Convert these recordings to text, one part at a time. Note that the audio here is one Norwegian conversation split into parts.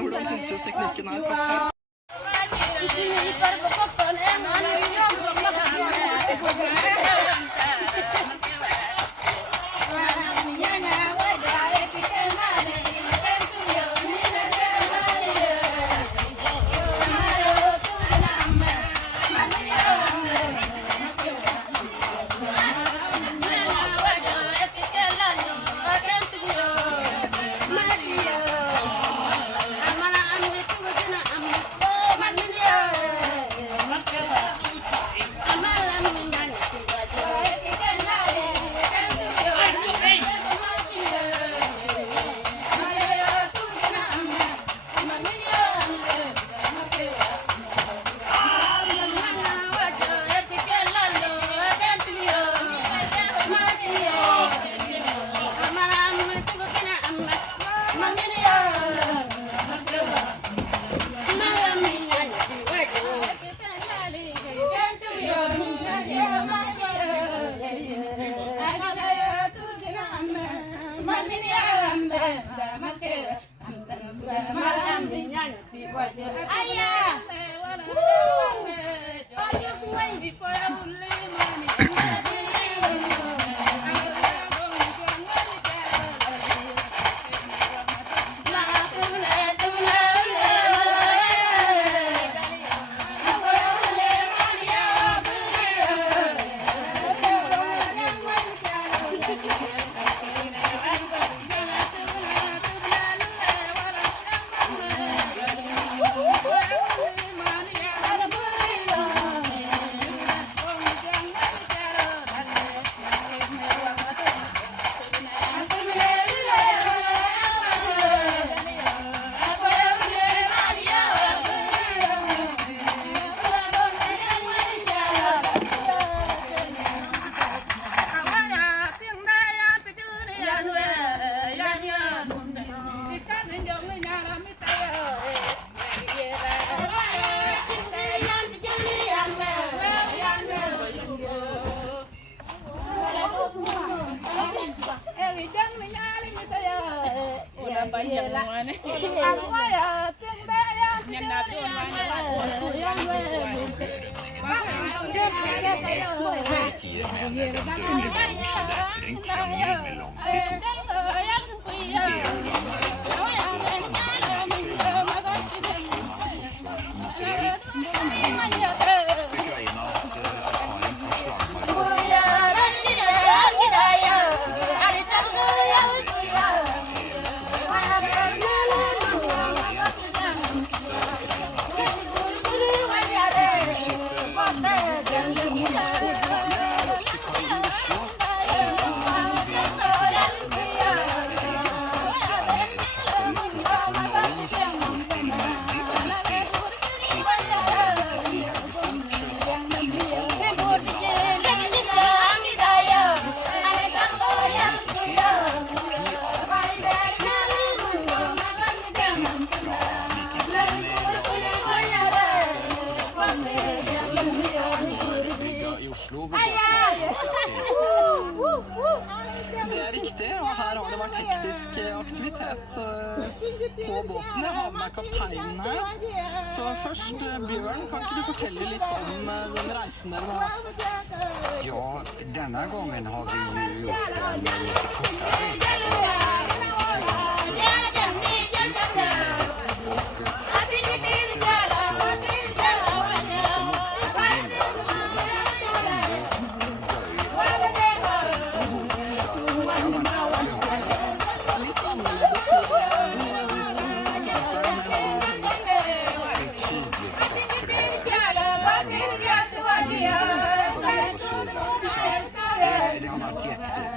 Hvordan synes du teknikken er, Kappe? Det er riktig, og her har det vært hektisk aktivitet på båten. Jeg har med meg kapteinen her. Så først, Bjørn, kan ikke du fortelle litt om den reisen dere var? Ja, denne gangen har vi jo gjort en litt kortere reise. Det har vært jättefint.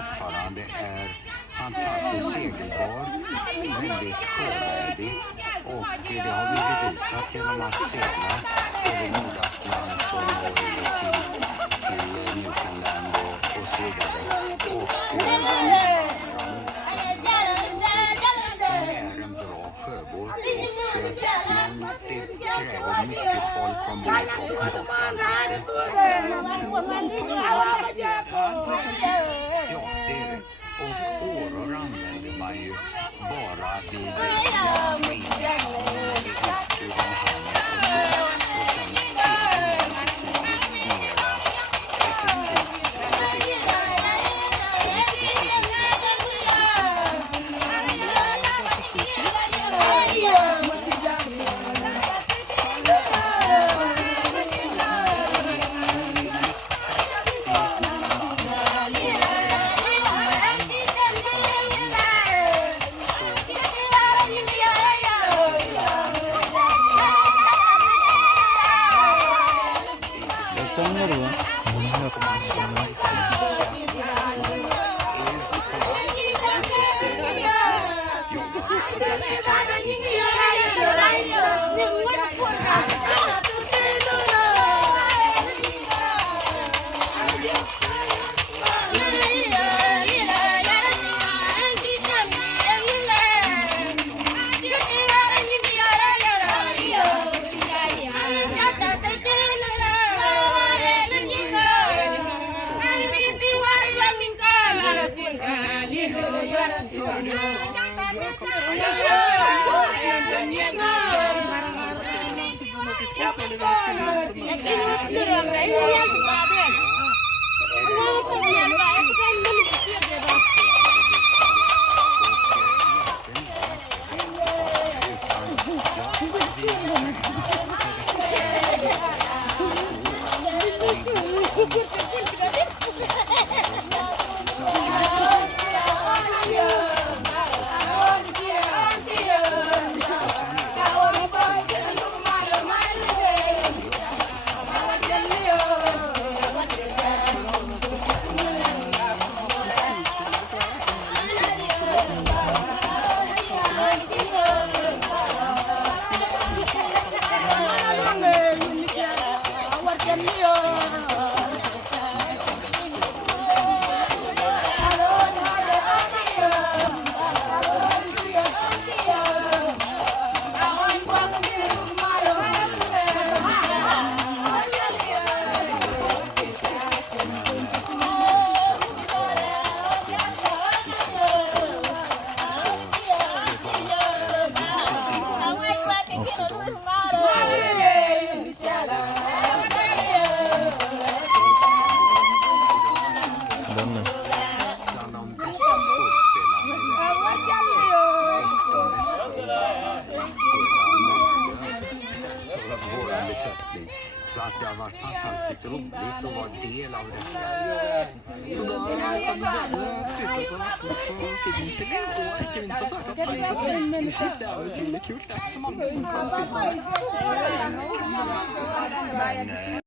fortfarande är fantastiskt segelbar, väldigt sjövärdig och det har vi bevisat genom att segla över Nordatlanten och över till Newfoundland och så vidare. Och det är en bra sjöbåt, men det kräver mycket folk ombord och hårt arbete. Ja, det är det. Och åror använder man ju bara vid flyg ut ur en hamn och så. Och sen seglar man betydligt mera effektivt. Så att det har varit fantastiskt roligt att vara del av detta. Så da kan du både skryte på filminnspilling og ikke minst at du har kaptein på et virkeskip. Det er jo utrolig kult. Det er ikke så mange som kan skryte av det. Men